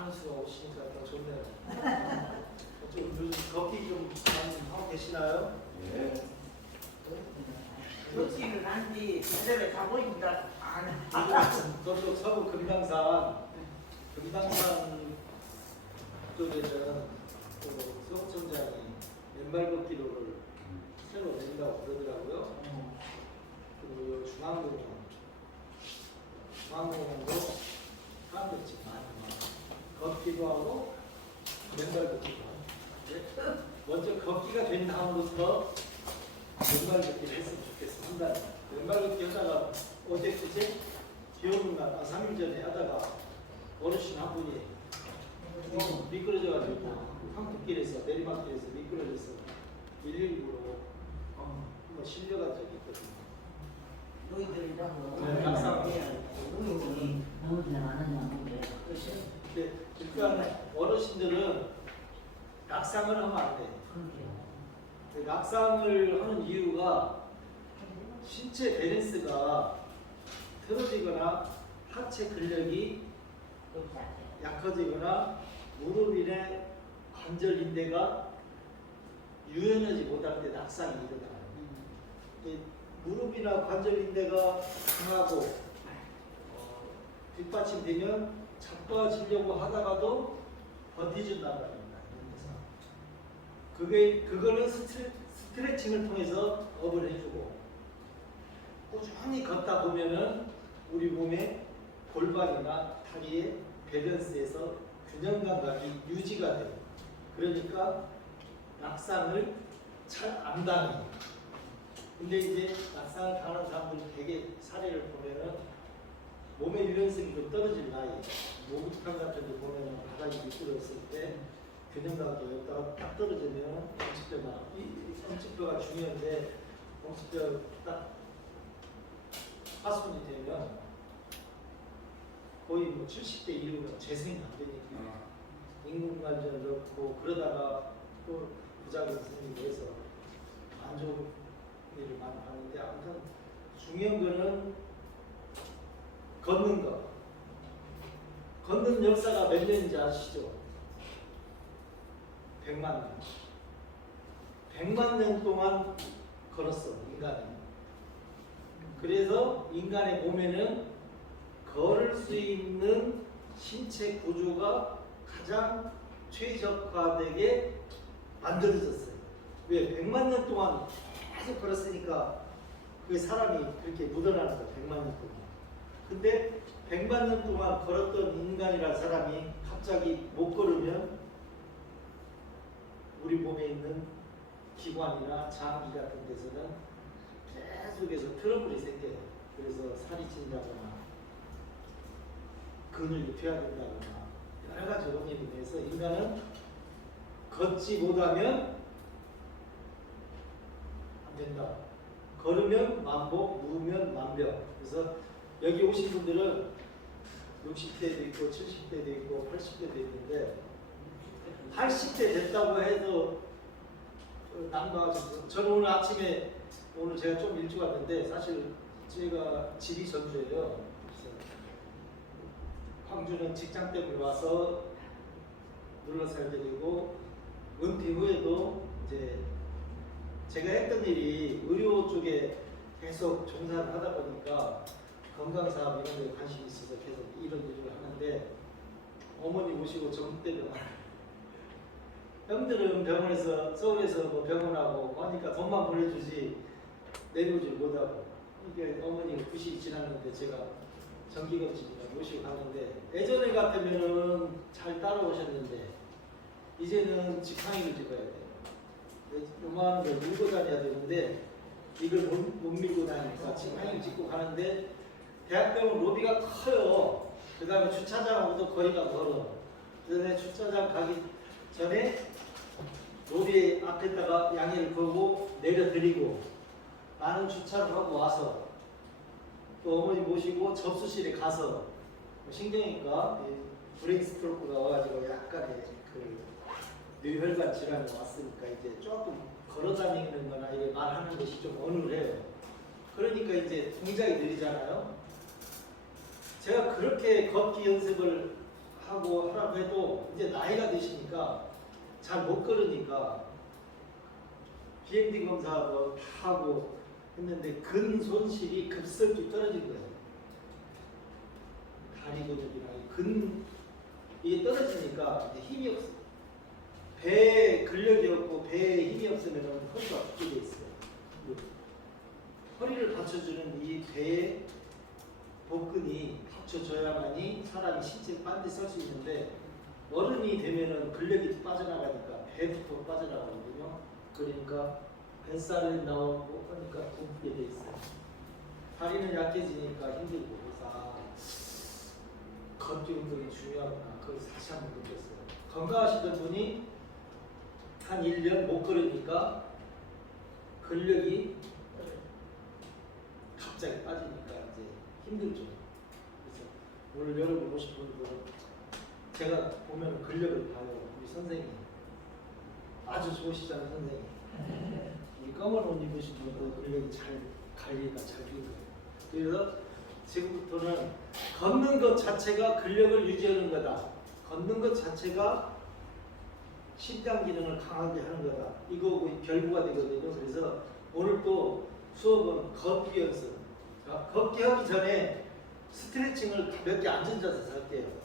많은 수가 오시니까 더 좋네요. 좀 요즘 걷기 좀 많이 하고 계시나요? 예. 걷기를 한지 제대로 자보입니다. 저쪽 서부 금강산 쪽에는 그 수업청장이 맨발 걷기로를 새로 낸다고 그러더라고요. 그리고 요 중앙공원도 사람들이 지금 많이 걷기도 하고 맨발 걷기도 하고. 네? 먼저 걷기가 된 다음부터 맨발 걷기를 했으면 좋겠어. 한 달. 맨발 걷기 하다가 어제 그제 비 오는 날, 3일 전에 하다가 어르신 한 분이 미끄러져가지고 황토길에서 내리막길에서 미끄러져서 119로 한번 실려간 적이 있거든요. 노인들이라고. 네, 항상. 노인들이 너무 많은 근데 그러니까 어르신들은 낙상을 하면 안 돼. 그 낙상을 하는 이유가 신체 밸런스가 틀어지거나 하체 근력이 약해지거나 무릎이나 관절 인대가 유연하지 못할 때 낙상이 일어나요. 무릎이나 관절 인대가 강하고 뒷받침되면 자빠지려고 하다가도 버티준단 말입니다. 그거는 스트레칭을 통해서 업을 해주고 꾸준히 걷다 보면은 우리 몸의 골반이나 다리의 밸런스에서 균형 감각이 유지가 돼요. 그러니까 낙상을 잘 안 당해요. 근데 이제 낙상을 당하는 사람들 되게 사례를 보면은 몸의 유연성이 좀 떨어질 나이, 목욕탕 같은 데 보면은 바닥이 미끄러웠을 때 균형감이 없다가 딱 떨어지면 엉치뼈가, 엉치뼈가 중요한데 엉치뼈 딱 파손이 되면 거의 뭐 70대 이후로 재생이 안 되니까 인공관절 넣고 그러다가 또 부작용 생기고 해서 안 좋은 일을 많이 하는데 아무튼 중요한 거는 걷는 거. 걷는 역사가 몇 년인지 아시죠? 100만 년. 100만 년 동안 걸었어, 인간이. 그래서 인간의 몸에는 걸을 수 있는 신체 구조가 가장 최적화되게 만들어졌어요. 왜? 100만 년 동안 계속 걸었으니까 그 사람이 그렇게 묻어나는 거예요. 100만 년 동안. 근데 100만 년 동안 걸었던 인간이라는 사람이 갑자기 못 걸으면 우리 몸에 있는 기관이나 장기 같은 데서는 계속해서 트러블이 생겨요. 그래서 살이 찐다거나 근육이 퇴화된다거나 여러 가지 원인이 돼서 인간은 걷지 못하면 안 된다. 걸으면 만복, 누우면 만병. 그래서 여기 오신 분들은 60대도 있고 70대도 있고 80대도 있는데 80대 됐다고 해도 난방하셔서 저는 오늘 아침에 오늘 제가 좀 일찍 왔는데 사실 제가 집이 전주예요. 광주는 직장 때문에 와서 눌러 살게 되고 은퇴 후에도 이제 제가 했던 일이 의료 쪽에 계속 종사를 하다 보니까 건강사업 이런 데 관심이 있어서 계속 이런 일을 하는데 어머니 모시고 젊을 때는 형들은 병원에서 서울에서 뭐 병원하고 하니까 돈만 보내주지 내려오질 못하고 이게 어머니가 90이 지났는데 제가 정기검진이나 모시고 가는데 예전에 같으면은 잘 따라오셨는데 이제는 직항이를 찍어야 돼요. 요만한 걸 밀고 다녀야 되는데 이걸 못 밀고 다니니까 직항이를 찍고 가는데 대학병원 로비가 커요. 그 다음에 주차장하고도 거리가 멀어. 그다음에 주차장 가기 전에 로비 앞에다가 양해를 걸고 내려드리고 나는 주차를 하고 와서 또 어머니 모시고 접수실에 가서 신경외과 브레인 스트로크가 와가지고 약간의 그 뇌혈관 질환이 왔으니까 이제 조금 걸어다니는 거나 이렇게 말하는 것이 좀 어눌해요. 그러니까 이제 동작이 느리잖아요. 제가 그렇게 걷기 연습을 하고 하라고 해도 잘 못 걸으니까 BMD 검사도 다 하고 했는데 근 손실이 급속히 떨어진 거예요. 다리 근육이나 근 이게 떨어지니까 이제 힘이 없어. 배에 근력이 없고 배에 힘이 없으면 허리가 붙게 돼 있어요. 허리를 받쳐주는 이 배의 복근이 받쳐줘야만이 사람이 신체 빤듯이 설 수 있는데 어른이 되면은 근력이 빠져나가니까 배부터 빠져나가거든요. 그러니까 뱃살이 나오고 하니까 굽게 돼 있어요. 다리는 약해지니까 힘들고 그래서 걷기 운동이 중요하구나. 그걸 다시 한번 느꼈어요. 건강하시던 분이 한 1년 못 걸으니까 근력이 갑자기 빠지니까 이제 힘들죠. 그래서 오늘 여러분 오신 분들은 제가 보면 근력을 봐요. 우리 선생님 아주 좋으시잖아요. 선생님 이 검은 옷 입으신 분도 근력이 잘 관리가 잘 되는 거예요. 그래서 지금부터는 걷는 것 자체가 근력을 유지하는 거다. 걷는 것 자체가 신장 기능을 강하게 하는 거다. 이거 결부가 되거든요. 그래서 오늘 또 수업은 걷기 연습. 자, 걷기 하기 전에 스트레칭을 가볍게 앉아서 할게요.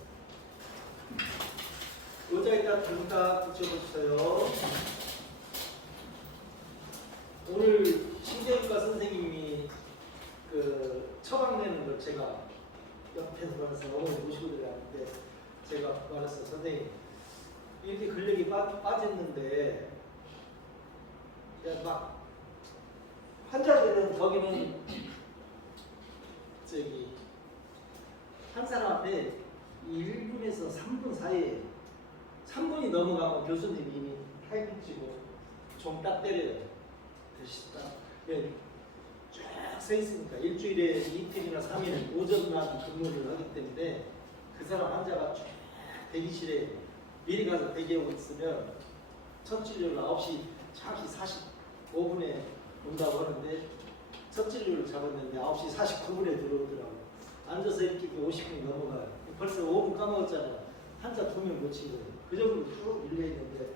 의자에다 등딱 붙여보세요. 오늘 신경과 선생님이 그 처방 내는 걸 제가 옆에서 봐서 어머니 모시고 들어갔는데 제가 말했어. 선생님 이렇게 근력이 빠졌는데 막 환자들은 거기는 저기 한 사람 앞에 1분에서 3분 사이에 3분이 넘어가면 교수님이 이미 타이밍 치고 좀 딱 때려요. 대시다. 쫙 서 있으니까 일주일에 이틀이나 3일 오전만 근무를 하기 때문에 그 사람 환자가 쫙 대기실에 미리 가서 대기하고 있으면 첫 진료를 9시 정확히 45분에 온다고 하는데 첫 진료를 잡았는데 9시 49분에 들어오더라고요. 앉아서 이렇게 50분이 넘어가요. 벌써 5분 까먹었잖아요. 환자 2명 놓친 거예요. 그 정도로 쭉 밀려있는데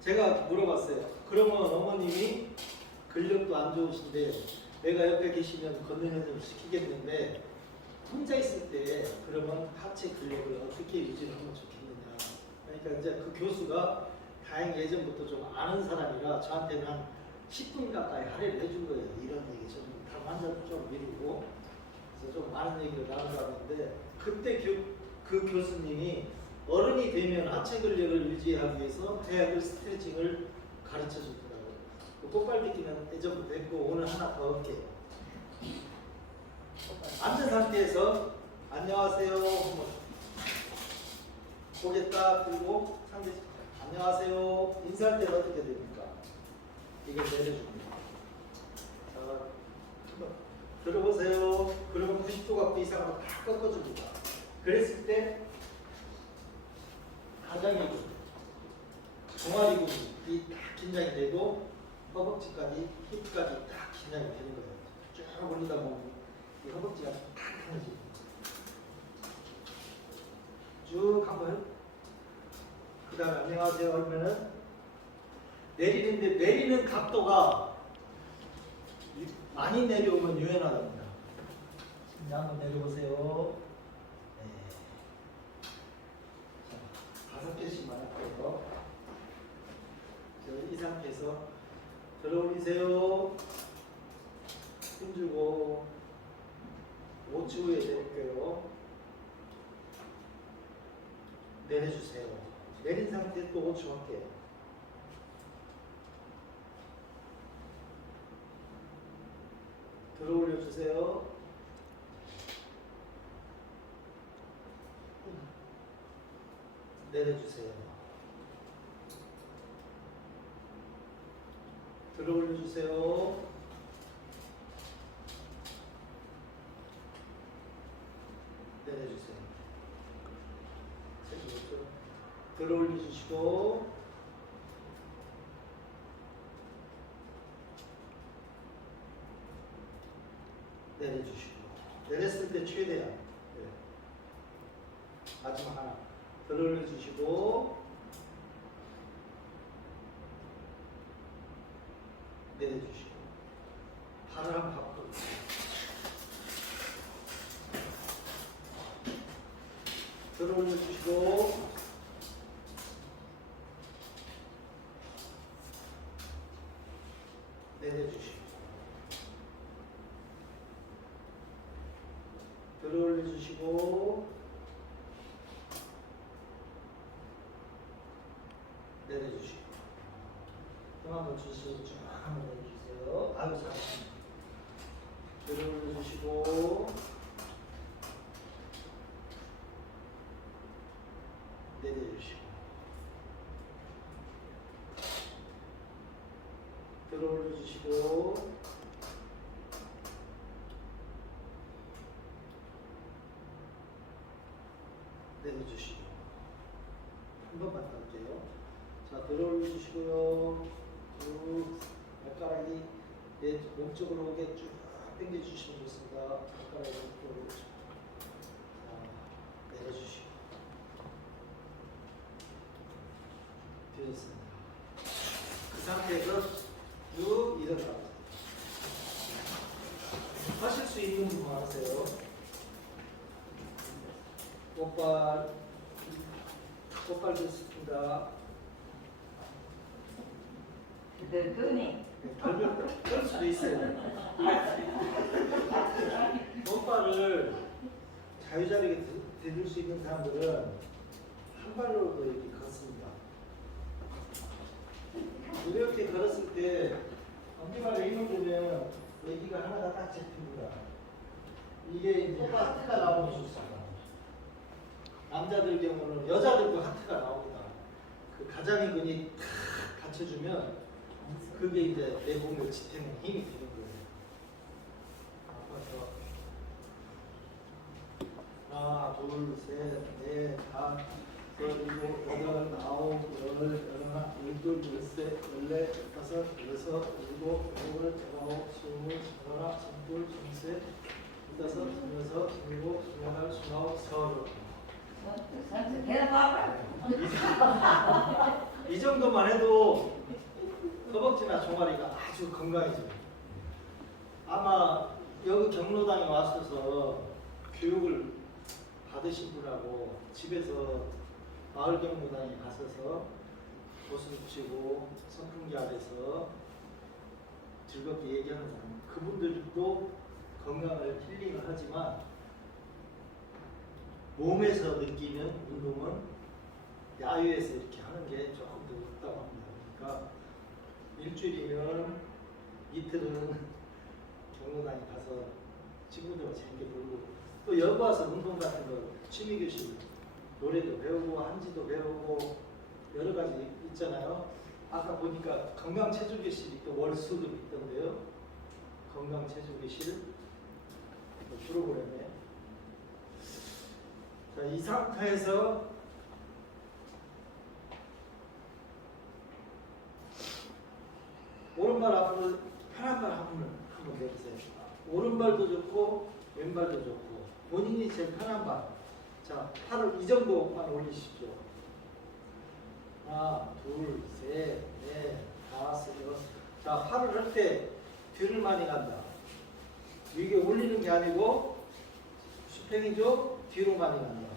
제가 물어봤어요. 그러면 어머님이 근력도 안 좋으신데 내가 옆에 계시면 걷는 연습을 시키겠는데 혼자 있을 때 그러면 하체 근력을 어떻게 유지를 하면 좋겠느냐. 그러니까 이제 그 교수가 다행히 예전부터 좀 아는 사람이라 저한테는 한 10분 가까이 할애를 해준 거예요. 이런 얘기 좀 환자도 좀 미루고 그래서 좀 많은 얘기를 나누고 하는데 그때 그 교수님이 어른이 되면 하체 근력을 유지하기 위해서 해야 될 스트레칭을 가르쳐 주더라고요. 그 꽃발딛기는 예전부터 했고 오늘 하나 더 할게요. 앉은 상태에서 안녕하세요 한번 고개 딱 들고 상대 안녕하세요 인사할 때는 어떻게 됩니까? 이걸 내려줍니다. 자, 한번 들어보세요. 그러면 90도 이상으로 다 꺾어줍니다. 그랬을 때 가장이 종아리 근육이 딱 긴장이 되고 허벅지까지 힙까지 딱 긴장이 되는 거예요. 쭉 올리다 보면 이 허벅지가 탁 펴집니다. 쭉 한번 그 다음에 안녕하세요 하면은 내리는데 내리는 각도가 많이 내려오면 유연하답니다. 이제 한번 내려보세요. 네. 자, 5개씩만 할게요. 이 상태에서 들어 올리세요. 힘주고 5초 후에 내릴게요. 내려주세요. 내린 상태에 또 5초 할게요. 들어 올려주세요. 내려주세요. 들어 올려주세요. 내려주세요. 들어 올려주시고 내려주시고 내렸을 때 최대한 마지막 하나 들 올려주시고 내려주시고 발을 한번 바꿔 들 올려주시고 내려주시고 들 올려주시고 내려주시고 등 한번 주시고 쭉 한번 내려주세요. 아유 잘하십니다. 들 올려주시고 내려주시고 들 올려주시고 내려주시고 한 번만 더 할게요. 자, 들 올려주시고요. 쭉 발가락이 내 몸쪽으로 오게 쭉 당겨주시면 좋습니다. 발가락이 몸쪽으로 오게. 자, 내려주시고 되었습니다. 그 상태에서 쭉 일어나고 하실 수 있는 분만 하세요. 꽃발 좋습니다. 그들 끄네. 떨 수도 있어요. 꽃발을 자유자리게 들을 수 있는 사람들은 한 발로도 이렇게 걷습니다. 이렇게 걸었을 때 엄지발에 힘을 주면 여기가 하나가 딱 잡힙니다. 이게 이제 하트가 나오는 수습니다. 남자들 경우는 여자들도 하트가 나옵니다. 그 가장이근이 탁 받쳐주면 그게 이제 내 몸을 지탱하는 힘이 되는 거예요. 하나, 둘, 셋, 넷, 다섯, 일곱, 여덟, 아홉, 열, 열하나, 열둘, 열셋, 열넷, 열다섯, 열여섯, 일곱, 여덟, 열아홉, 스물, 스물하나, 스물둘, 스물셋, 스물다섯, 스물여섯, 스물일곱, 스물여덟, 스물아홉, 서른. 이 정도만 해도 허벅지나 종아리가 아주 건강해져요. 아마 여기 경로당에 왔어서 교육을 받으신 분하고 집에서 마을 경로당에 가셔서 도수 붙이고 선풍기 아래서 즐겁게 얘기하는 사람, 그분들도 건강을 힐링을 하지만 몸에서 느끼는 운동은 야외에서 이렇게 하는 게 조금 더 없다고 합니다. 그러니까 일주일이면 이틀은 경로당에 가서 친구들과 재밌게 놀고 또 여기 와서 운동 같은 거 취미교실 노래도 배우고 한지도 배우고 여러 가지 있잖아요. 아까 보니까 건강체조교실이 또 월수도 있던데요. 건강체조교실 프로그램에 자, 이 상태에서 오른발 앞으로 편한 발 한번 내보세요. 오른발도 좋고 왼발도 좋고 본인이 제일 편한 발. 자, 팔을 이 정도만 올리십시오. 하나, 둘, 셋, 넷, 다섯, 여섯. 자, 팔을 할 때 뒤를 많이 간다. 이게 올리는 게 아니고 수평이죠? 뒤로 많이 간다.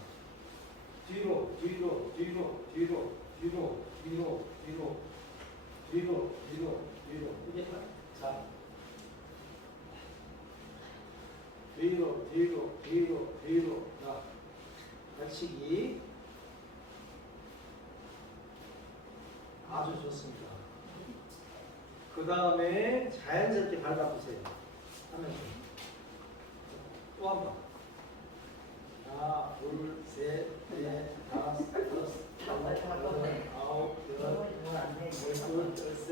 뒤로, 뒤로, 뒤로, 뒤로, 뒤로, 뒤로, 뒤로, 뒤로, 뒤로, 뒤로. 이게 자, 뒤로, 뒤로, 뒤로, 뒤로. 자, 발치기. 아주 좋습니다. 그 다음에 자연스럽게 밟아보세요. 하면서 또 한 번. 하나, 둘, 셋, 넷, 다섯, 여섯, 여덟, 아홉, 열, 열둘, 열셋,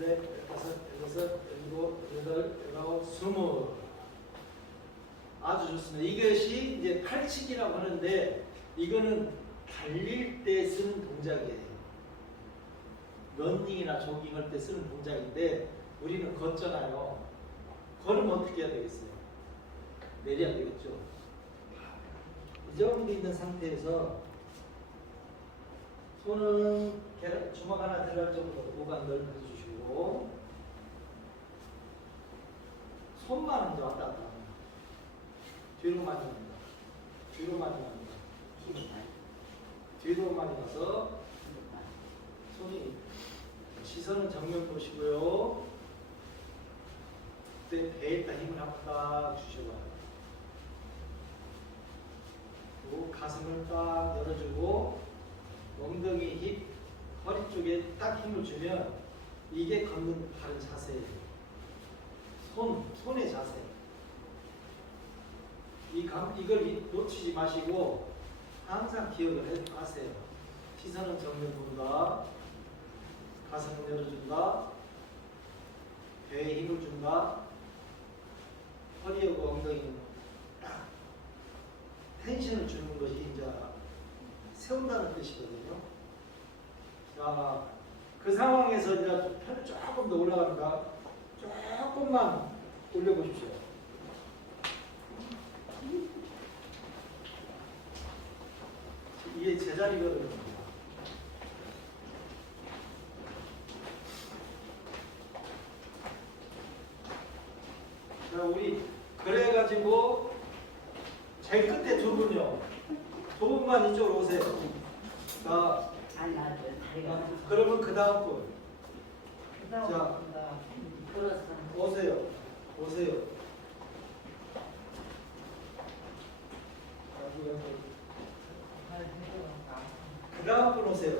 열넷, 열다섯, 열여섯, 열일곱, 여덟, 열아홉, 스물. 아주 좋습니다. 이것이 이제 팔치기라고 하는데 이거는 달릴 때 쓰는 동작이에요. 러닝이나 조깅할 때 쓰는 동작인데 우리는 걷잖아요. 걸으면 어떻게 해야 되겠어요? 내려야 되겠죠. 이 정도 있는 상태에서 손은 주먹 하나 들어갈 정도로 고관 넓혀주시고 손만 이제 왔다 갔다 합니다. 뒤로 많이 갑니다. 뒤로 많이 갑니다. 뒤로 많이 가서 손이 시선은 정면 보시고요. 그때 배에다 힘을 한번 딱 주셔봐요. 그리고 가슴을 딱 열어주고 엉덩이, 힙, 허리 쪽에 딱 힘을 주면 이게 걷는 바른 자세예요. 손의 자세. 이걸 놓치지 마시고 항상 기억을 하세요. 시선은 정면 본다. 가슴을 열어준다. 배에 힘을 준다. 허리하고 엉덩이는 딱 텐션을 주는 것이 이제 세운다는 뜻이거든요. 자, 그 상황에서 이제 팔을 조금 더 올라갑니다. 조금만 올려보십시오. 이게 제자리거든요. 자, 우리 그래가지고 제일 끝에 두 분요. 두 분만 이쪽으로 오세요. 자, 그러면 그 다음 분. 자, 오세요. 오세요. 그 다음 분 오세요.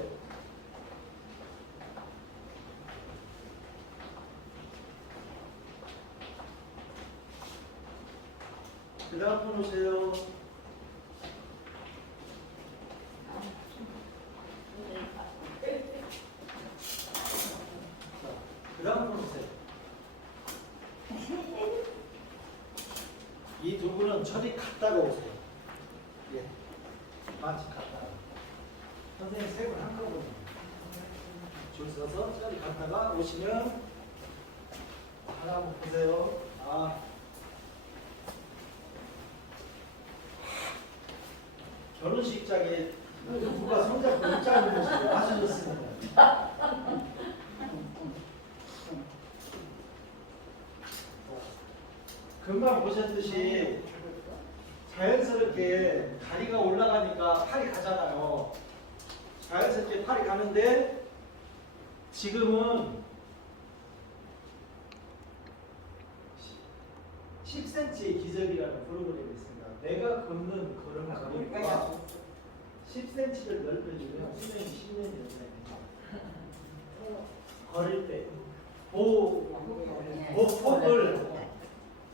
그 다음 분 오세요. 그 다음 분 오세요. 이 두 분은 저리 갔다가 오세요. 예. 마치 갔다가. 선생님 세 분 한꺼번에 줄 서서 저리 갔다가 오시면 하나 한번 보세요. 아. 결혼식장에 누가 손잡고 입장을 모습을 하셨습니다. 금방 보셨듯이 자연스럽게 다리가 올라가니까 팔이 가잖아요. 자연스럽게 팔이 가는데 지금은 10cm의 기적이라는 프로그램이 있습니다. 내가 걷는 걸음걸이가 10cm를 넓혀주면 수명이 10년이 된다. 걸을 때 보폭을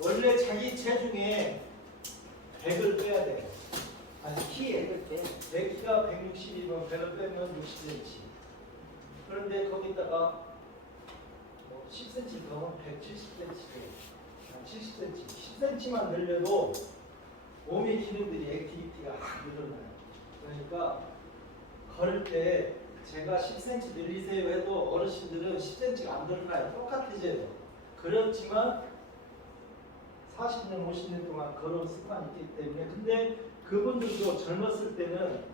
원래 자기 체중에 100을 빼야 돼요. 아니 키에 내 키가 160이면 100을 빼면 60cm. 그런데 거기다가 10cm 더하면 170cm 돼요. 70cm, 10cm만 늘려도 몸의 기능들이 액티비티가 확 늘어나요. 그러니까 걸을 때 제가 10cm 늘리세요 해도 어르신들은 10cm가 안 늘어나요. 똑같아져요. 그렇지만 40년, 50년 동안 걸어온 습관이 있기 때문에 근데 그분들도 젊었을 때는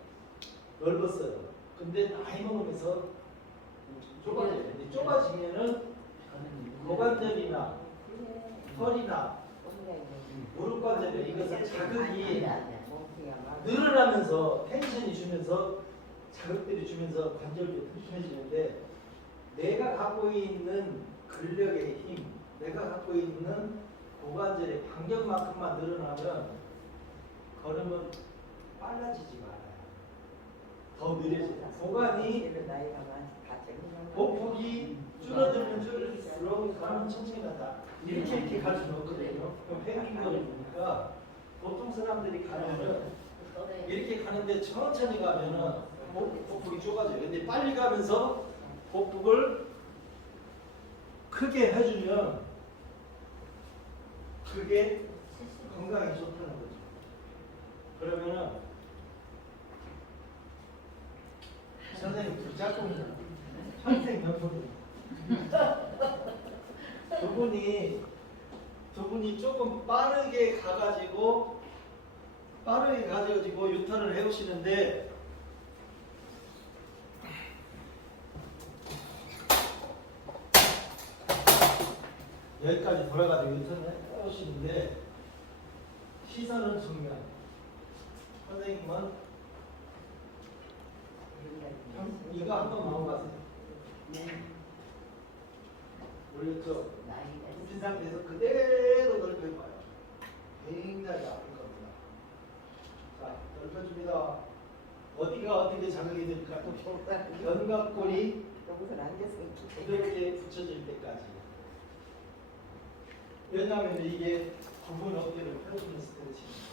넓었어요. 근데 나이 먹으면서 좁아져요. 좁아지면은 고관절이나 허리나 무릎 관절에 이것은 자극이 늘어나면서 텐션이 주면서 자극들이 주면서 관절도 튼튼해지는데 내가 갖고 있는 근력의 힘, 내가 갖고 있는 고관절의 반경만큼만 늘어나면 걸음은 빨라지지 말아요. 더 느려져요. 고관이 보폭이 줄어들면 줄어들수록 걸음은 천천히 간다. 이렇게 갈 수는 없거든요. 그럼 펭귄 걸음이니까 보통 사람들이 가면은 이렇게 가는데 천천히 가면은 보폭이 좁아져요. 근데 빨리 가면서 보폭을 크게 해주면 그게 건강에 좋다는 거죠. 그러면은 선생님 부작품이잖아. 평생 연속입니다. 두 분이 조금 빠르게 가가지고 유턴을 해오시는데 여기까지 돌아가지고 인터넷 해오시는데 시선은 정면. 선생님은 이거 한번 넘어가세요. 올렸죠? 굽힌 상태에서 그대로 넓혀봐요. 굉장히 아플 겁니다. 자, 넓혀줍니다. 어디가 어떻게 자극이 될까? 견갑골이 여기서 앉아서 이렇게 붙여질 때까지. 왜냐하면 이게 구분 어깨를 펴주는 스트레칭입니다.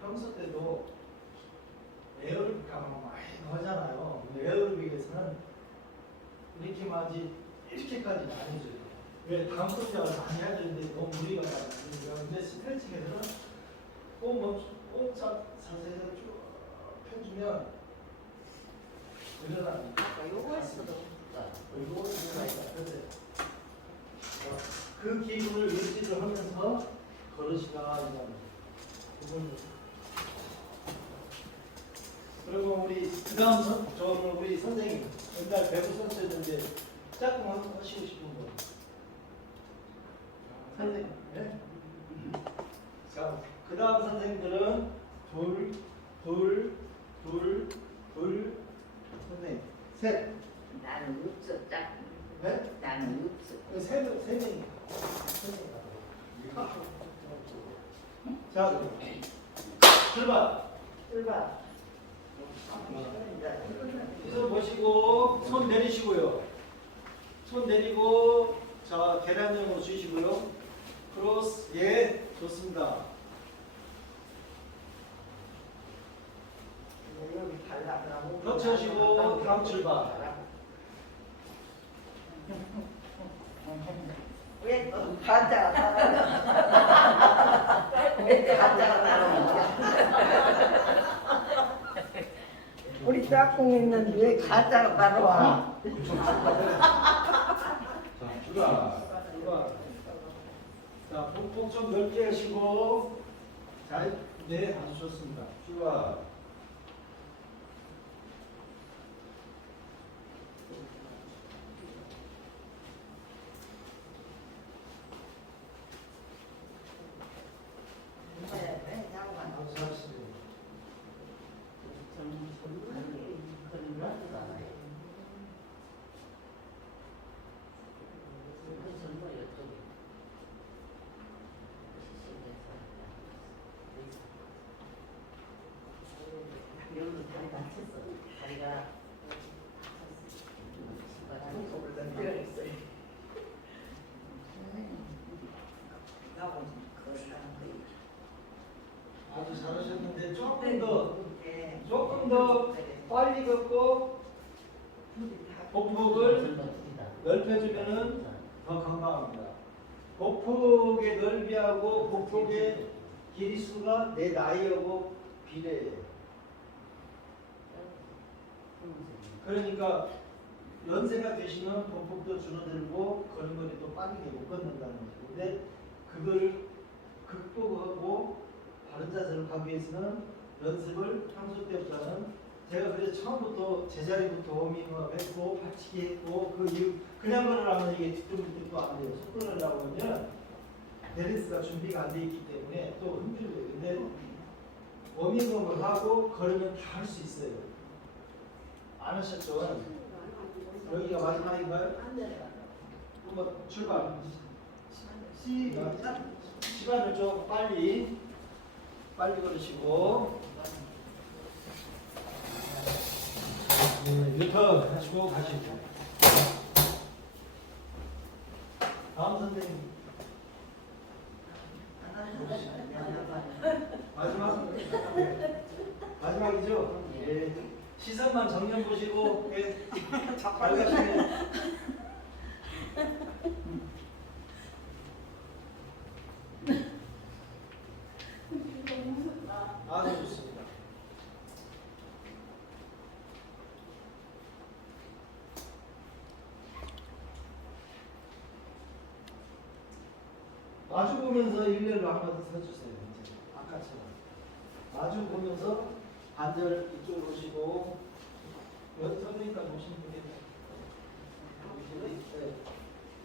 평소 때도 에어로빅 하면 많이 하잖아요. 에어로빅에서는 이렇게만 하지 이렇게까지는 안 해줘요. 왜? 다음 동작을 많이 해야 되는데 너무 무리가 많이 되니까. 근데 스트레칭에서는 자세를 쭉 펴주면 늘어납니다. 요거 했어도 그리고 그 기분을 유지를 하면서 걸으시다 이런 부분을. 그리고 우리 그다음 저는 우리 선생님 옛날 배구 선수였는데 짝꿍 한번 하시고 싶은 분 선생님. 네? 자, 그다음 선생님들은 둘 선생님 셋. 나는 육수 딱. 네? 나는 육수. 세 명이. 자, 출발. 출발. 손 보시고 손 내리시고요. 손 내리고 자 계란형으로 주시고요. 크로스. 예, 좋습니다. 여기 발라보라고. 그렇게 하시고 다음 출발. 왜 가짜가 따라와? 왜 가짜가 따라와? 우리 짝꿍 있는데 왜 가짜가 따라와? 자, 출발. 자, 복복 좀 넓게 하시고. 자, 네, 아주 좋습니다. 출발. 아주 잘하셨는데 조금 더 빨리 걷고 복폭을 넓혀주면은 더 건강합니다. 복폭의 넓이하고 복폭의 길이수가 내 나이하고 비례해요. 그러니까 연세가 되시면 복폭도 줄어들고 걸음걸이도 빠르게 못 걷는다는 거죠. 근데 그걸 극복하고 바른 자세를 가기 위해서는 연습을 평소 때보다는 제가 그래서 처음부터 제자리부터 워밍업 했고 받치기 했고 그 이후 그냥 걸으라면 이게 뒤뚱뒤뚱 안 돼요. 속 걸으려고 하면 밸런스가 준비가 안 돼 있기 때문에 또 흔들려요. 근데 워밍업을 하고 걸으면 다 할 수 있어요. 안 하셨죠? 여기가 마지막인가요? 한번 출발. 시간을 좀 빨리 걸으시고 리턴 하시고 가시죠. 다음 선생님 마지막이죠? 예. 시선만 정면 보시고 예. 잘 가시네. 아주 좋습니다. 마주 보면서 일렬로 한 번 더 서주세요. 이제 아까처럼 마주 보면서 반대를 이쪽으로 오시고 여기 선생님까지 오시면 되겠네요.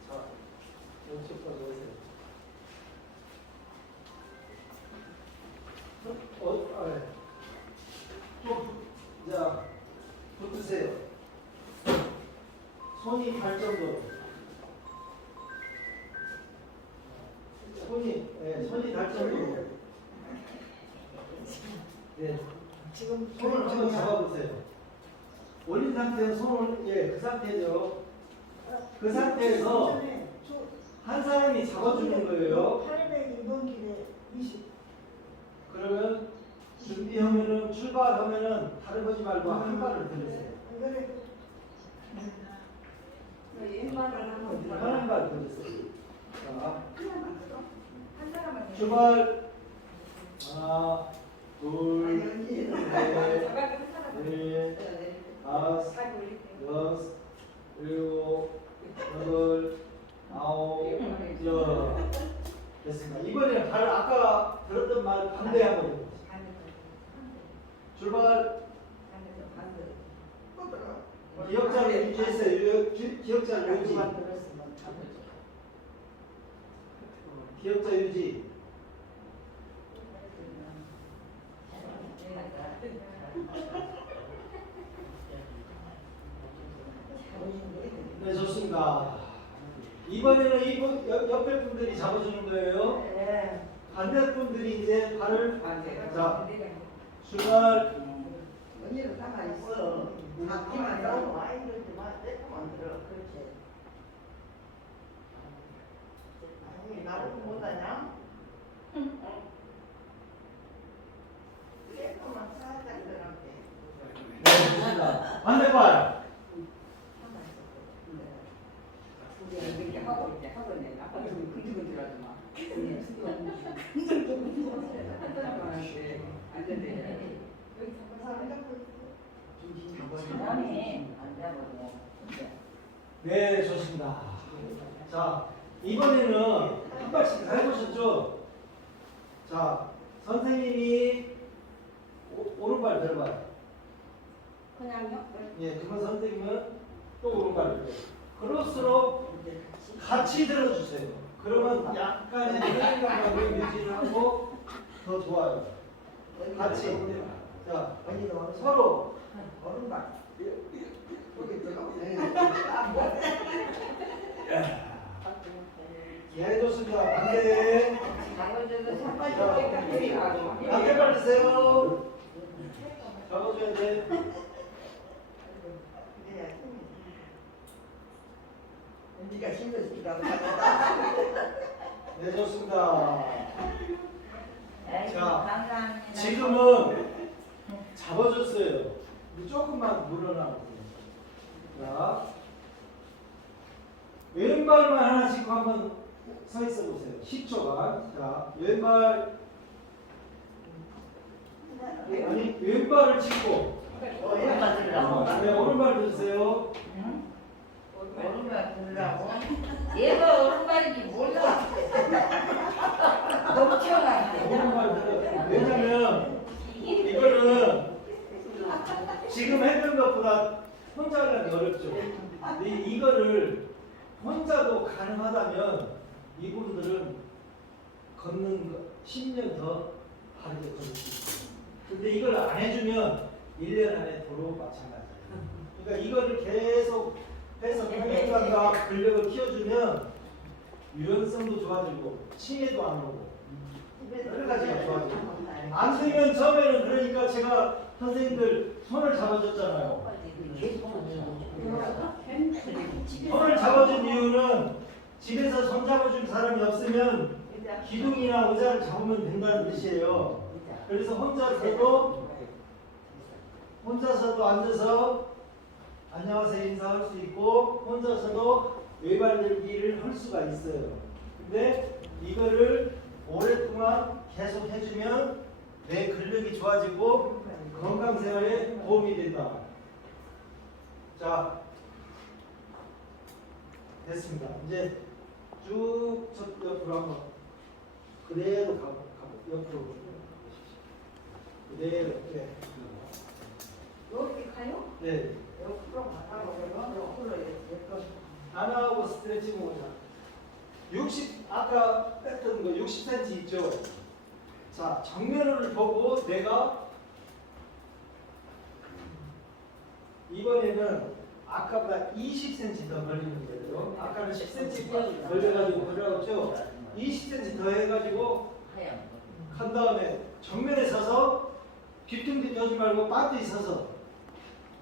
자, 왼쪽까지 오세요. 자, 붙으세요. 손이 갈 정도로. 손이 갈 정도로. 네. 지금 손을 한번 잡아보세요. 올린 상태에서 손을, 그 상태죠. 그 상태에서 한 사람이 잡아주는 거예요. 802번 길에 20. 그러면 준비하면은 출발하면은 다른 거지 말고 한 발을 들으세요. 한 발 들으세요. 자, 출발. 하나, 둘, 셋, 넷, 다섯, 여섯, 일곱, 여덟, 아홉, 열. 됐습니다. 이번에는 발 아까 들었던 말 반대하고 출발. 기억자를 유지했어요. 기억자를 유지. 기억자 유지. 네, 좋습니다. 이번에는 이분 옆에 분들이 잡아주는 거예요. 반대분들이 이제 발을 자 출발. 언니는 가만히 있어. 잡기만 너무 많이 들지 마. 조금만 들어. 그렇지. 아니 나보고 못하냐? 조금만 살짝 들어갈게. 네, 좋습니다. 반대발. 이렇게 하고 이제 하고는 아빠 좀 근질근질하지 마. 안 된대. 사람이 안 잡아도. 네, 좋습니다. 자, 이번에는 한 발씩 다 해보셨죠? 자, 선생님이 오른발 들어봐요. 그냥요? 예, 그러면 선생님은 또 오른발 들어요. 크로스로 같이 들어주세요. 그러면 약간의 편리감을 유지를 하고 더 좋아요. 같이. 자, 서로. 오른발. 예, 좋습니다. 반대. 반대 발 드세요. 잡아줘야 돼. 네가 힘을 주라고. 네, 좋습니다. 감사합니다. 지금은 잡아줬어요. 조금만 물러나고. 자, 왼발만 하나씩 한번 서 있어 보세요. 10초간. 자, 왼발. 아니, 왼발을 짚고. 오른발 들으라고. 네, 오른발 들으세요. 오른발 들으라고. 얘가 오른발인지 몰라. 너무 튀어나왔네. 오른발 들어. 왜냐면, 이거는 지금 했던 것보다 혼자 하려면 어렵죠. 근데 이거를 혼자도 가능하다면 이분들은 걷는 거 10년 더 바르게 걸을 수 있어요. 근데 이걸 안 해주면 1년 안에 도로 마찬가지예요. 그러니까 이거를 계속 해서 편집감과 근력을 키워주면 유연성도 좋아지고 치매도 안 오고 여러 가지가 좋아지고 안 되면 처음에는 그러니까 제가 선생님들 손을 잡아줬잖아요. 손을 잡아준 이유는 집에서 손 잡아준 사람이 없으면 기둥이나 의자를 잡으면 된다는 뜻이에요. 그래서 혼자서도 앉아서 안녕하세요 인사할 수 있고 혼자서도 외발들기를 할 수가 있어요. 근데 이거를 오랫동안 계속 해주면 내 근력이 좋아지고 건강생활에 도움이 된다. 자, 됐습니다. 이제 쭉 옆으로 한번 그대로 가보 옆으로 그대로. 네. 여기 가요? 네. 옆으로 가다가 옆으로 이렇게 하나하고 스트레칭 오자. 아까 했던 거 60cm 있죠? 자, 정면을 보고 내가 이번에는 아까보다 20cm 더 걸리는 거예요. 아까는 10cm 걸려가지고 걸어갔죠? 20cm 더 해가지고 한 다음에 정면에 서서 뒤뚱뒤뚱 하지 말고 빠져 서서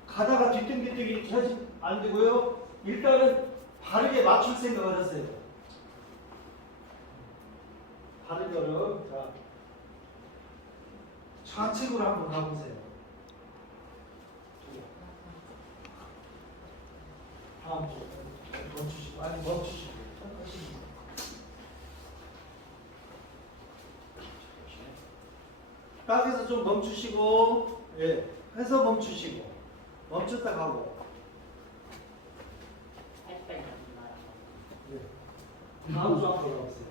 가다가 뒤뚱뒤뚱 이렇게 하지 안 되고요. 일단은 바르게 맞출 생각을 하세요. 바른 거를 자 좌측으로 한번 가보세요. 다음 주 멈추시고 아니 멈추시고 딱 해서 좀 멈추시고 예 해서 멈추시고 멈췄다 가고 예. 다음 주 앞으로 가보세요.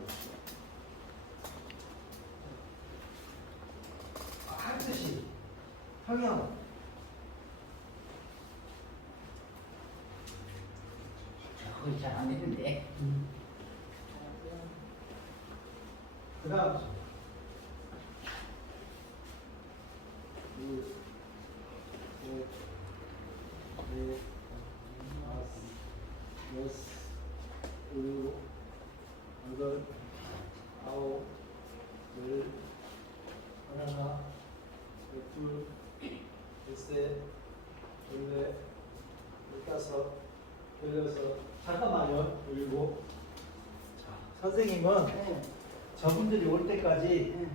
하듯이 평형 거의 잘안 되는데. 그 다음 주 둘, 셋, 넷, 다섯, 여섯, 일곱, 여덟, 아홉, 열, 하나, 둘, 셋, 둘, 열다섯, 열여섯, 잠깐만요. 일곱. 자, 선생님은 저분들이 올 때까지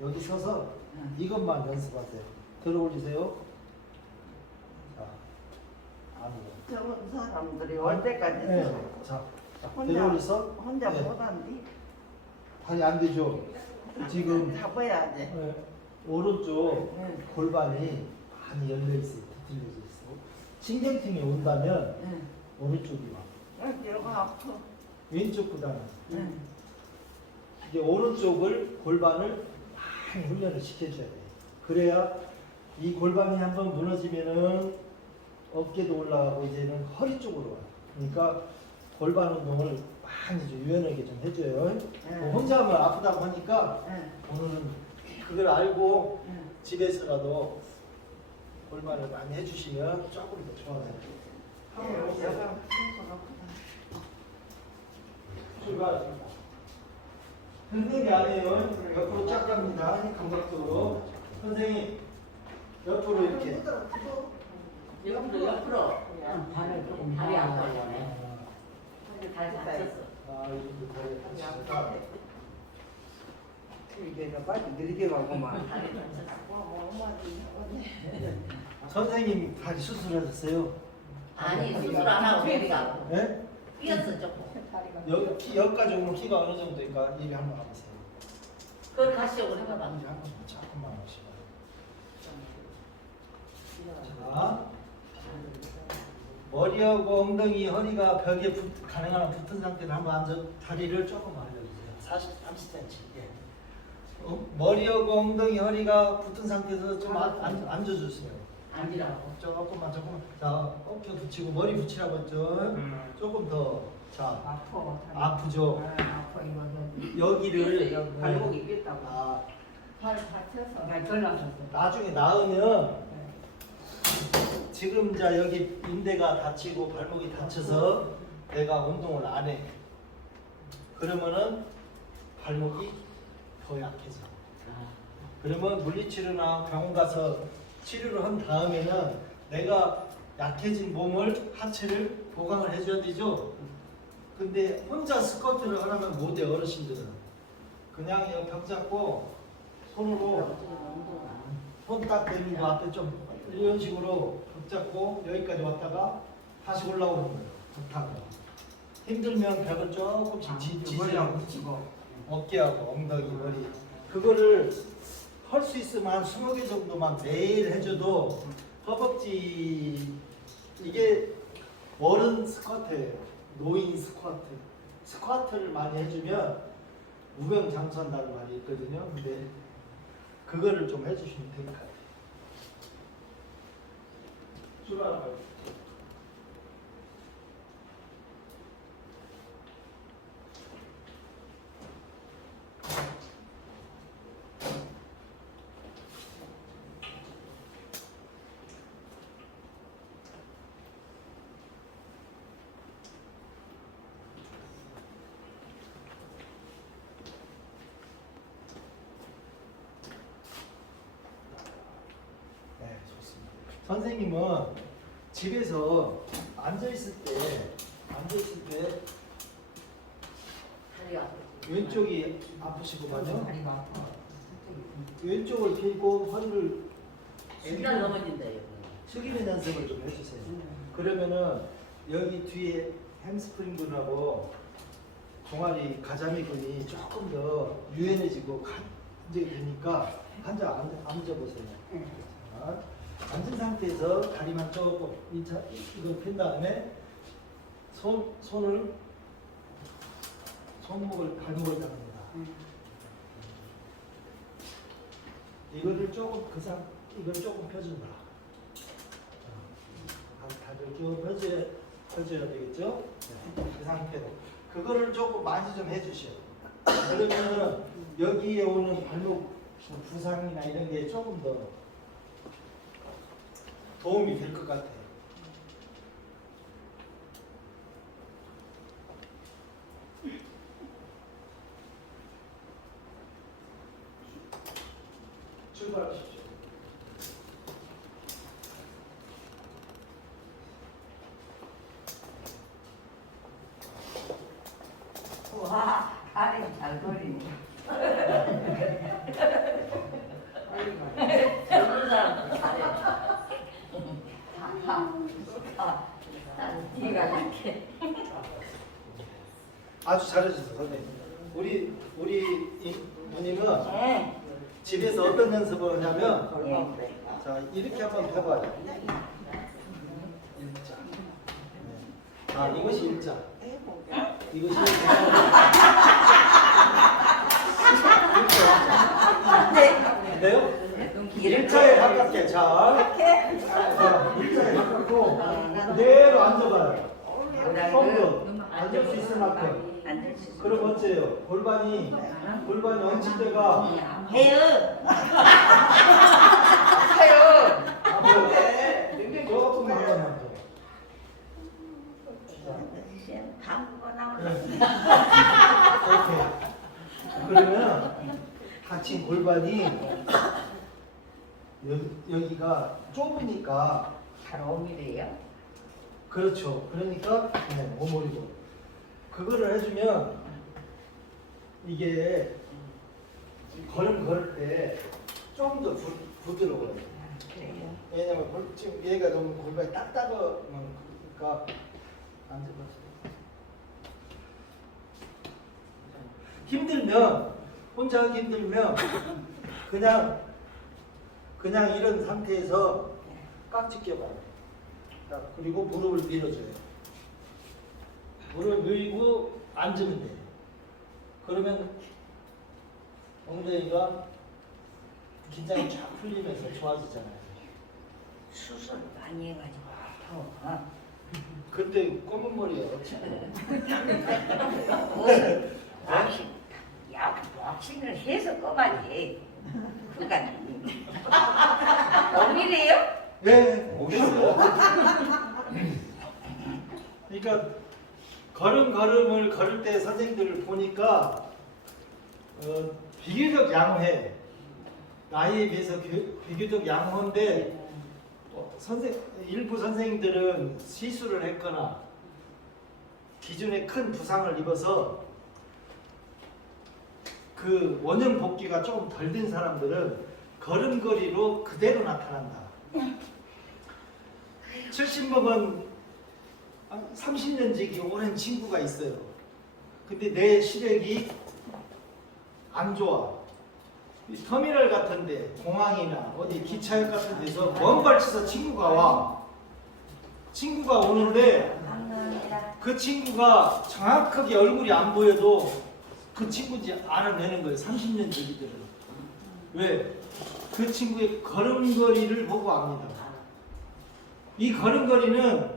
여기 서서 이것만 연습하세요. 들어 올리세요. 자, 아무거. 저런 사람들이 올 때까지 네. 자, 혼자- 들어 올리서. 혼자 네. 못한디 다리 안 되죠. 지금 잡아야지. 네, 오른쪽 응. 골반이 많이 열려 있어요. 뒤틀려져 있어. 신경통이 온다면 응. 오른쪽이 와. 여기가 아파. 왼쪽보다는. 응. 이제 오른쪽을 골반을 많이 훈련을 시켜줘야 돼요. 그래야 이 골반이 한번 무너지면은 어깨도 올라가고 이제는 허리 쪽으로 와요. 그러니까 골반 운동을 많이 좀 유연하게 좀 해줘요. 응. 혼자 하면 아프다고 하니까 응. 오늘은 그걸 알고 응. 집에서라도 골반을 많이 해주시면 조금 더 좋아져요. 한번 여기가 해보세요. 아프다. 출발합니다. 흔들기 아니에요. 옆으로 쫙 갑니다. 감각적으로. 선생님, 옆으로 이렇게. 옆으로. 발을 조금 다리 아파요. 다리 다쳤어. 아, 이렇게 다리 다치니까. 이게 빨리 느리게 가고만. 다리 다쳤어. 선생님 다리 수술하셨어요? 아니 수술 안 하고 우리가 네? 뛰었어 조금. 여기까지 오면 키가 어느 정도인가? 이리 한번 가보세요. 그걸 가시오고 해봐봐. 이리 한번 조금만 하시고. 자, 머리하고 엉덩이, 허리가 벽에 가능한 붙은 상태로 한번 앉아 다리를 조금 알려주세요. 30cm. 예. 머리하고 엉덩이, 허리가 붙은 상태에서 좀 앉아주세요. 앉으라고. 조금만. 자, 어깨 붙이고 머리 붙이라고 했죠. 조금 더. 자, 아파. 아프죠. 아파 이거. 여기를 발목이 삐었다고. 아, 발 다쳐서. 나 전화했어. 나중에 나으면 지금 자 여기 인대가 다치고 발목이 다쳐서 내가 운동을 안 해. 그러면은 발목이 더 약해져. 그러면 물리치료나 병원 가서 치료를 한 다음에는 내가 약해진 몸을 하체를 보강을 해줘야 되죠. 근데 혼자 스쿼트를 하려면 못해. 어르신들은 그냥 이거 벽 잡고 손으로 손 딱 대고 앞에 좀 이런 식으로 벽 잡고 여기까지 왔다가 다시 올라오는 거예요. 벽타고 힘들면 벽을 조금씩 지지하고 어깨하고 엉덩이 머리 그거를 할 수 있으면 한 20개 정도만 매일 해줘도 허벅지 이게 어른 스쿼트예요. 노인 스쿼트. 스쿼트를 많이 해주면 무병장수한다는 말이 있거든요. 근데 그거를 좀 해주시면 될 것 같아요. 출발할까요? 선생님은 집에서 앉아있을 때 다리가 왼쪽이 아프시고만요. 다리가 아파. 왼쪽을 펴고 허리를 맨날 넘어진다 이거. 숙이는 연습을 좀 해주세요. 그러면은 여기 뒤에 햄스프링근하고 종아리 가자미근이 조금 더 유연해지고 간절히 되니까 앉아보세요. 자, 앉은 상태에서 다리만 조금 이걸 편 다음에 손목을 발목을 잡습니다. 이거를 조금 이걸 조금 펴준다. 다리를 쭉 펴줘야 되겠죠? 네, 그 상태로. 그거를 조금 많이 좀 해주시오. 그러면 여기에 오는 발목 부상이나 이런 게 조금 더 도움이 될 것 같아요. 출발하십시오. 와, 다리 잘 거리네. 젊은 사람도 잘해. 뒤가 이렇게. 아주 잘해주세요, 선생님. 우리 누님은 네. 집에서 어떤 연습을 하냐면 예. 자 이렇게 한번 해봐요. 일자. 네. 아 이것이 일자. 이것이 돼요? 일자에 가깝게 자 일자에 가깝고 그대로 앉아봐요. 손도 앉을 수 있을 만큼. 그럼 어째요? 골반이 얹힐 때가 해요. 조금 하나만 더. 한국어 네. 나오나? 오케이. 그러면 다친 골반이 여기가 좁으니까 잘 어울리래요? 그렇죠. 그러니까 오므리고 그거를 해주면 이게 걸음 걸을 때 좀 더 부드러워요. 그래요. 왜냐면 지금 얘가 너무 골반이 딱딱하니까 앉아보세요. 힘들면 혼자 하기 힘들면 그냥 이런 상태에서 깍지 껴봐요. 자, 그리고 무릎을 밀어줘요. 무릎을 밀고 앉으면 돼요. 그러면 엉덩이가 긴장이 쫙 풀리면서 좋아지잖아요. 수술 많이 해가지고 아파. 그때 검은 머리야. 왁싱을 해서 꺼봐지. 그간 어미래요? 네, 오셨어요. 그러니까 걸음을 걸을 때 선생님들을 보니까 비교적 양호해. 나이에 비해서 비교적 양호한데 일부 선생님들은 시술을 했거나 기존에 큰 부상을 입어서 그 원형 복귀가 조금 덜 된 사람들은 걸음걸이로 그대로 나타난다. 70먹은 30년 지기 오랜 친구가 있어요. 근데 내 시력이 안 좋아. 터미널 같은데 공항이나 어디 기차역 같은 데서 먼 발치서 친구가 와. 친구가 오는데 그 친구가 정확하게 얼굴이 안 보여도 그 친구인지 알아내는 거예요. 30년 지기들은. 왜? 그 친구의 걸음걸이를 보고 압니다. 이 걸음걸이는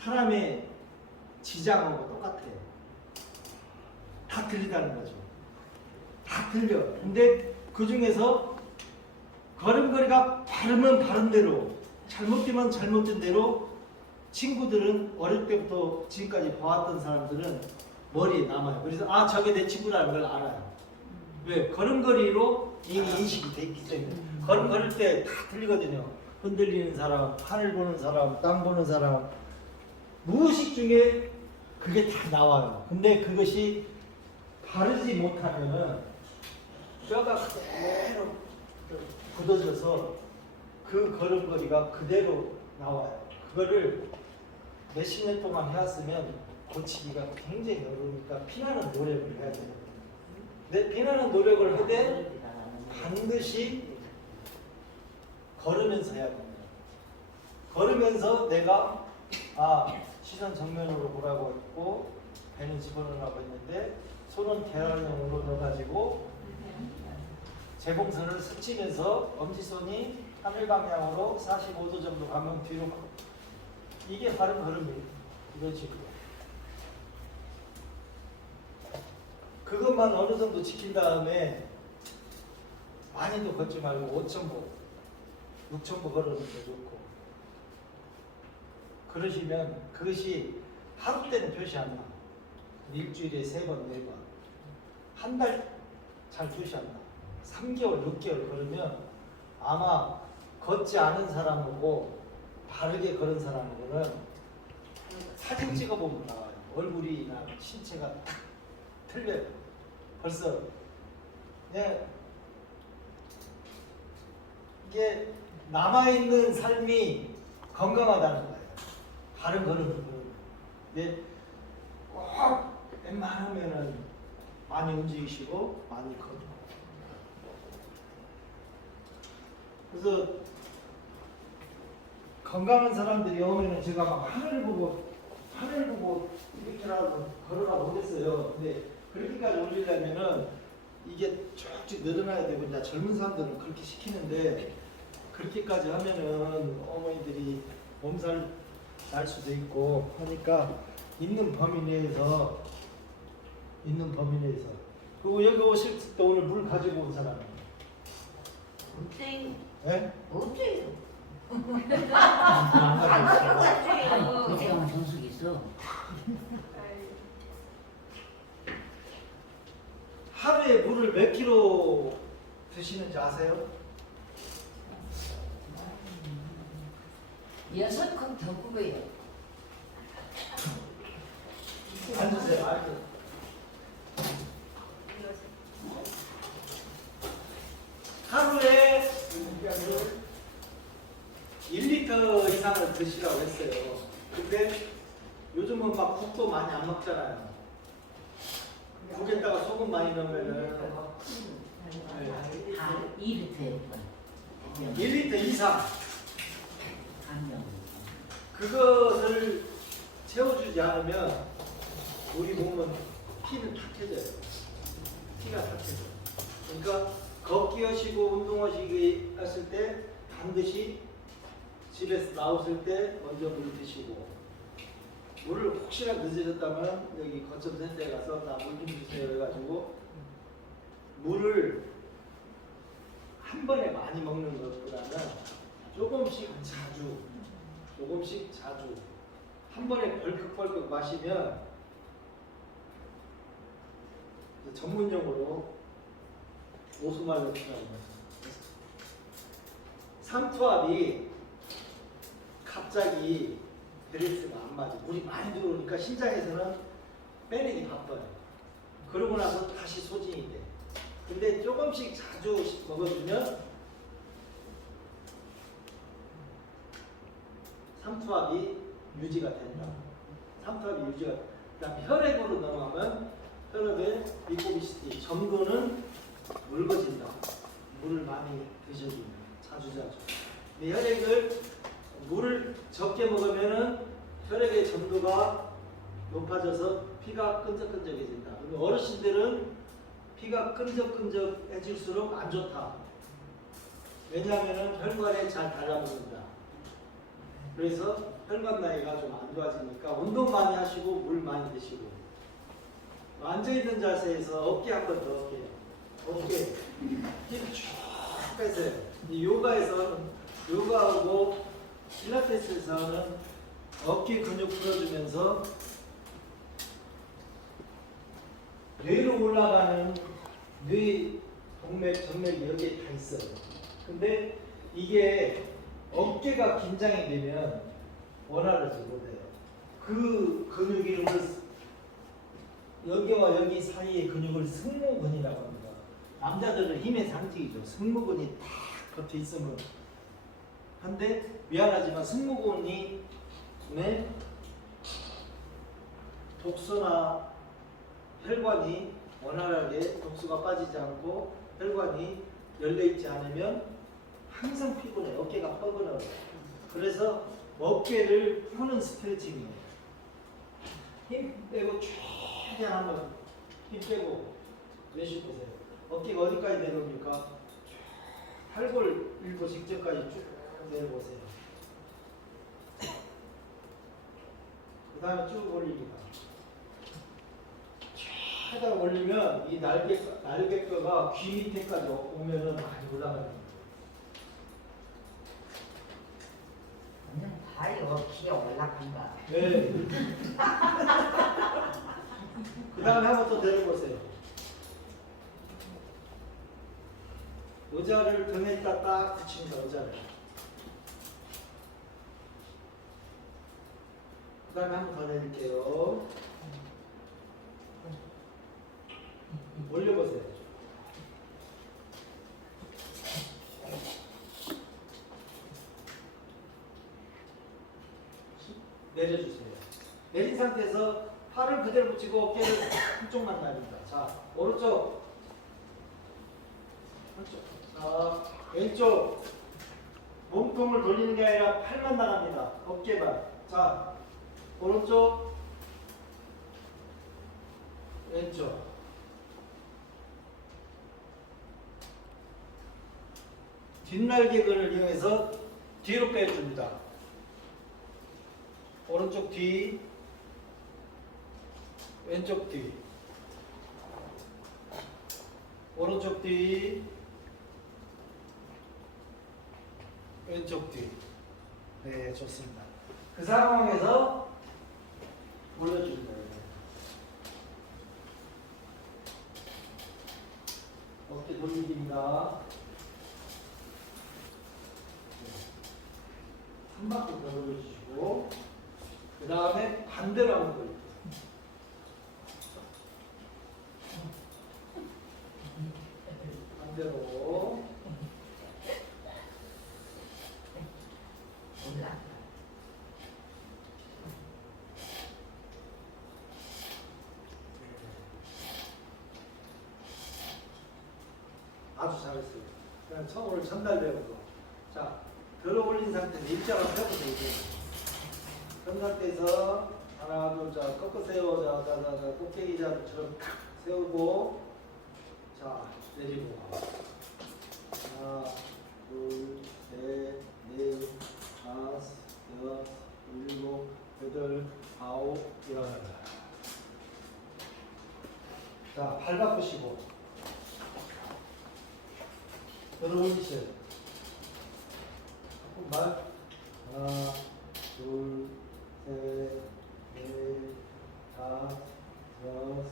사람의 지장하고 똑같아요. 다 들리다는 거죠. 다 들려. 근데 그 중에서 걸음걸이가 바르면 바른 대로, 잘못되면 잘못된 대로 친구들은 어릴 때부터 지금까지 봐왔던 사람들은 머리에 남아요. 그래서 저게 내 친구라는 걸 알아요. 왜? 걸음걸이로 이미 인식이 돼 있기 때문에. 걸음 걸을 때 다 틀리거든요. 흔들리는 사람, 하늘 보는 사람, 땅 보는 사람, 무의식 중에 그게 다 나와요. 근데 그것이 바르지 못하면은 뼈가 그대로 굳어져서 그 걸음걸이가 그대로 나와요. 그거를 몇십 년 동안 해왔으면 고치기가 굉장히 어려우니까 피나는 노력을 해야 돼요. 근데 피나는 노력을 하되 반드시 걸으면서 해야 됩니다. 걸으면서 내가 시선 정면으로 보라고 했고 배는 집어넣으라고 했는데 손은 계란형으로 넣어가지고 재봉선을 스치면서 엄지손이 하늘 방향으로 45도 정도 가면 뒤로 가고 이게 바른 걸음이에요. 이런 식으로. 그것만 어느 정도 지킨 다음에 많이도 걷지 말고 5,000보, 6,000보 걸어도 좋고 그러시면 그것이 하루 때는 표시 안 나. 일주일에 3번, 4번. 한 달 잘 표시 안 나. 3개월, 6개월 걸으면 아마 걷지 않은 사람하고 바르게 걸은 사람하고는 사진 찍어보면 나와요. 얼굴이나 신체가 딱 틀려요. 벌써 이게 남아있는 삶이 건강하다는 거예요. 바른 걸음을 걸으면. 꼭 웬만하면은 많이 움직이시고 많이 걷고. 그래서 건강한 사람들이 오면은 제가 막 하늘 보고 이렇게라도 걸으라고 그랬어요. 근데 그렇게까지 올리려면은 이게 쭉쭉 늘어나야 되고 이제 젊은 사람들은 그렇게 시키는데 그렇게까지 하면은 어머니들이 몸살 날 수도 있고 하니까 있는 범위 내에서 그리고 여기 오실 때 오늘 물 가지고 온 사람 없지. 예? 없지. 그때 가면 정숙 있어. 하루에 물을 몇 킬로 드시는지 아세요? 6컵 더 굽어요. 앉으세요. 앉으세요. 하루에 1리터 이상을 드시라고 했어요. 근데 요즘은 막 국도 많이 안 먹잖아요. 국에다가 소금 많이 넣으면은 다 2리터에 1리터 이상 한명. 그것을 채워주지 않으면 우리 몸은 피는 탁해져요. 피가 탁해져요. 그러니까 걷기 하시고 운동하시기 했을 때 반드시 집에서 나오실 때 먼저 물 드시고 물을 혹시나 늦으셨다면 여기 거점 센터에 가서 나 물 좀 주세요 해가지고 물을 한 번에 많이 먹는 것보다는 조금씩 자주 한 번에 벌컥벌컥 마시면 전문용어로 오스말로 표현합니다. 삼투압이 갑자기 밸런스가 안 맞아. 물이 많이 들어오니까 심장에서는 빼내기 바빠요. 그러고 나서 다시 소진이 돼. 근데 조금씩 자주 먹어주면 삼투압이 유지가 된다. 삼투압이 유지가. 그다음 혈액으로 넘어가면 혈액의 리포비시티 점도는 묽어진다. 물을 많이 드셔주면 자주. 근데 혈액을 물을 적게 먹으면은 혈액의 점도가 높아져서 피가 끈적끈적해진다. 그리고 어르신들은 피가 끈적끈적해질수록 안 좋다. 왜냐하면은 혈관에 잘 달라붙는다. 그래서 혈관 나이가 좀 안 좋아지니까 운동 많이 하시고 물 많이 드시고 앉아있는 자세에서 어깨 한 번 더 할게요. 어깨 힘 쭉 빼세요. 이 요가하고 필라테스에서는 어깨 근육 풀어주면서 뇌로 올라가는 뇌 동맥, 정맥이 여기에 다 있어요. 근데 이게 어깨가 긴장이 되면 원활하지 못해요. 그 근육 이름을 여기와 여기 사이의 근육을 승모근이라고 합니다. 남자들은 힘의 상징이죠. 승모근이 딱 붙어 있으면. 한데 미안하지만 승모근이 독소나 혈관이 원활하게 독소가 빠지지 않고 혈관이 열려있지 않으면 항상 피곤해. 어깨가 뻐근해요. 그래서 어깨를 펴는 스트레칭이에요. 힘 빼고 최대한 한번 힘 빼고 내쉬보세요. 어깨가 어디까지 내려옵니까? 팔골 일부 직접까지 쭉 내려보세요. 그 다음에 쭉 올립니다. 최대한 올리면 이 날개뼈가 귀 밑에까지 오면은 많이 올라가는 거예요. 완전 발이 어깨에 올라간다. 네. 그 다음에 한번 더 내려보세요. 의자를 등에다 딱 붙입니다. 의자를. 그 다음에 한번 더 내릴게요. 올려보세요. 내려주세요. 내린 상태에서 팔을 그대로 붙이고 어깨를 한쪽만 날립니다. 자, 오른쪽. 한쪽. 자, 왼쪽. 몸통을 돌리는 게 아니라 팔만 나갑니다. 어깨만. 자, 오른쪽. 왼쪽. 뒷날개근을 이용해서 뒤로 빼줍니다. 오른쪽 뒤, 왼쪽 뒤, 오른쪽 뒤, 왼쪽 뒤. 네, 좋습니다. 그 상황에서 올려줍니다. 어깨 돌리기입니다. 한 바퀴 더 올려주시고, 그 다음에 반대로 한번 돌립니다. 반대로. 올라. 아주 잘했어요. 그냥 처음으로 전달 배운 거. 자, 들어 올린 상태에서 일자로 펴보세요. 이제. 편 상태에서 하나, 둘, 자, 꺾으세요. 자, 꼭대기 자처럼 세우고, 자, 내리고. 하나, 둘, 셋, 넷, 다섯, 여섯, 일곱, 여덟, 아홉, 열. 자, 발 바꾸시고. 들어 올리세요. 조금만. 하나, 둘, 셋, 넷, 다섯, 여섯,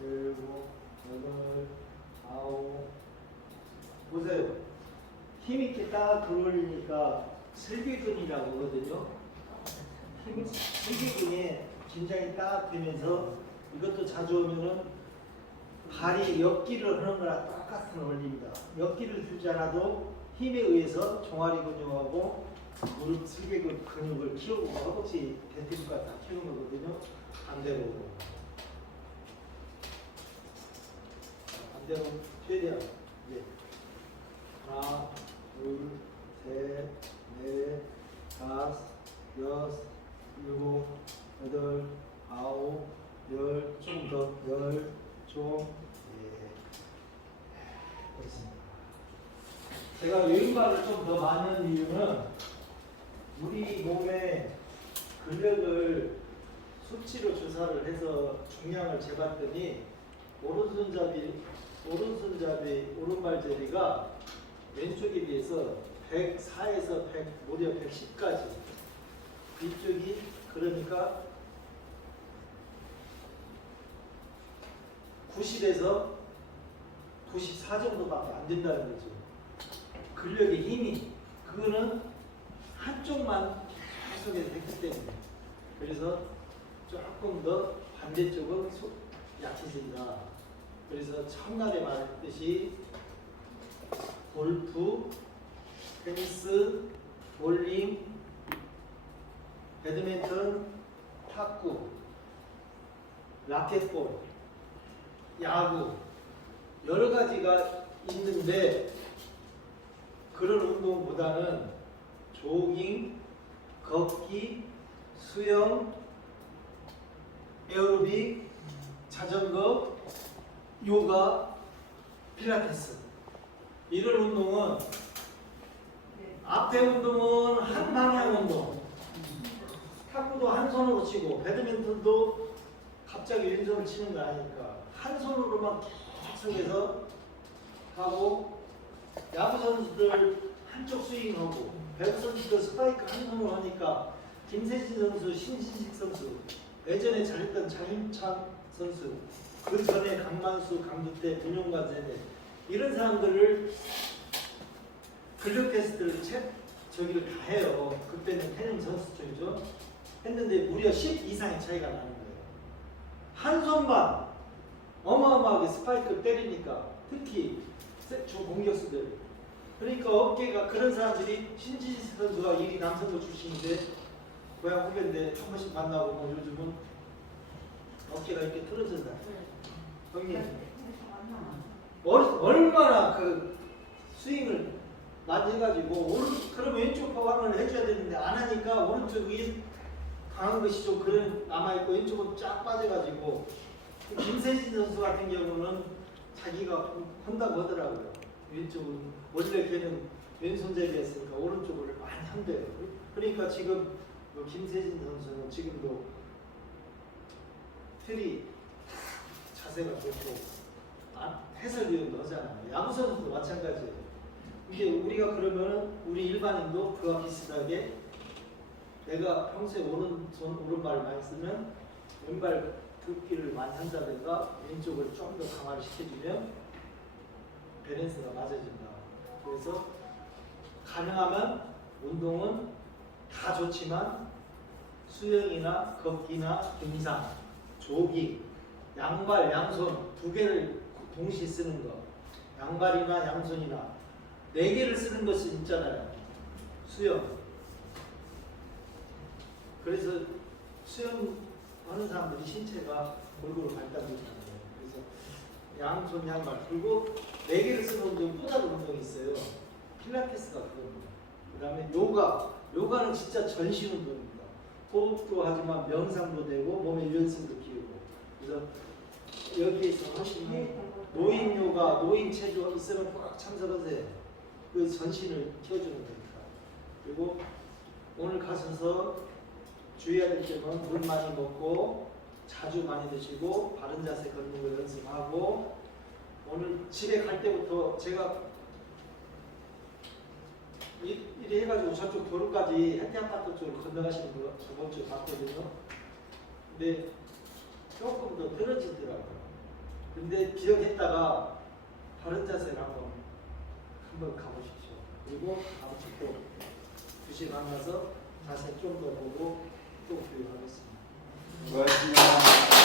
일곱, 여덟, 아홉. 보세요. 힘있게 딱 들어올리니까 슬개근이라고 하거든요. 슬개근이 긴장이 딱 되면서 이것도 자주 오면은 발이 역기를 하는 거랑 똑같은 원리입니다. 역기를 주지 않아도 힘에 의해서 종아리 근육하고 무릎 슬개근 근육을 키우고 허벅지 대퇴근까지 다 키우는 거거든요. 반대로. 반대로 최대한. 네. 하나, 둘, 셋, 넷, 다섯, 여섯, 일곱, 여덟, 아홉, 열, 조금 더, 열, 좀, 예. 그렇습니다. 제가 외음발을 좀 더 많이 하는 이유는 우리 몸의 근력을 수치로 조사를 해서 중량을 재봤더니 오른발잡이가 왼쪽에 비해서 104에서 100, 무려 110까지. 이쪽이 그러니까 90에서 94 정도밖에 안 된다는 거죠. 근력의 힘이 그거는 한쪽만 계속해서 했기 때문에 그래서 조금 더 반대쪽은 약해진다. 그래서 첫날에 말했듯이 골프, 테니스, 볼링, 배드민턴, 탁구, 라켓볼, 야구 여러 가지가 있는데 그런 운동보다는 조깅, 걷기, 수영, 에어로빅, 자전거, 요가, 필라테스 이런 운동은 앞에 운동은 한 방향 운동 탁구도 한 손으로 치고 배드민턴도 갑자기 왼손을 치는 거 아니니까 한 손으로만 계속해서 하고 야구 선수들 한쪽 스윙하고 배구 선수들 스파이크 한 손으로 하니까 김세진 선수, 신진식 선수 예전에 잘했던 장윤찬 선수 그 전에 강만수, 강두태, 문용관 세대 이런 사람들을 근력 테스트를 저기를 다 해요. 그때는 태릉 선수 쪽이죠. 했는데 무려 10 이상의 차이가 나는 거예요. 한 손만 어마어마하게 스파이크를 때리니까 특히 주 공격수들 그러니까 어깨가 그런 사람들이 신지식 선수가 이 남성부 출신인데 고향 후배인데 한 번씩 만나고 뭐 요즘은 어깨가 이렇게 틀어진다. 형님 얼마나 그 스윙을 많이 해가지고 그러면 왼쪽 보강을 해줘야 되는데 안 하니까 오른쪽이 강한 것이 좀 그런 남아있고 왼쪽은 쫙 빠져가지고 김세진 선수 같은 경우는 자기가 한다고 하더라고요. 왼쪽은 원래 걔는 왼손잡이 했으니까 오른쪽을 많이 한대요. 그러니까 지금 김세진 선수는 지금도 틀이 자세가 좋고 해설위원도 하잖아요. 야구 선수도 마찬가지예요. 근데 우리가 그러면 우리 일반인도 그와 비슷하게 내가 평소에 오른손 오른발을 많이 쓰면 왼발 굽기를 많이 한다든가 왼쪽을 좀 더 강화를 시켜주면 밸런스가 맞아진다. 그래서 가능하면 운동은 다 좋지만 수영이나 걷기나 등산, 조깅, 양발, 양손 두 개를 동시에 쓰는 거 양발이나 양손이나 네 개를 쓰는 것이 있잖아요. 수영. 그래서 수영하는 사람들이 신체가 골고루 발달되는 거예요. 그래서 양손, 양발 그리고 네 개를 쓰는 운동 또 다른 운동이 있어요. 필라테스가 그겁니다. 그 다음에 요가. 요가는 진짜 전신 운동입니다. 호흡도 하지만 명상도 되고 몸의 유연성도 키우고. 그래서 여기에서 하시는 노인 요가, 노인 체조 있으면 꼭 참석하세요. 그 전신을 키워주는 거니까. 그리고 오늘 가셔서 주의해야 될 점은 물 많이 먹고 자주 많이 드시고 바른 자세 걷는 거 연습하고 오늘 집에 갈 때부터 제가 이래 해가지고 저쪽 도로까지 혜태아파트 쪽으로 건너가시는 거 저번 주에 봤거든요. 근데 조금 더 늘어지더라고요. 근데 기억했다가 바른 자세를 한번 가보십시오. 그리고 다음 주 또 2시 만나서 자세 좀 더 보고 또 교육하겠습니다. 고맙습니다.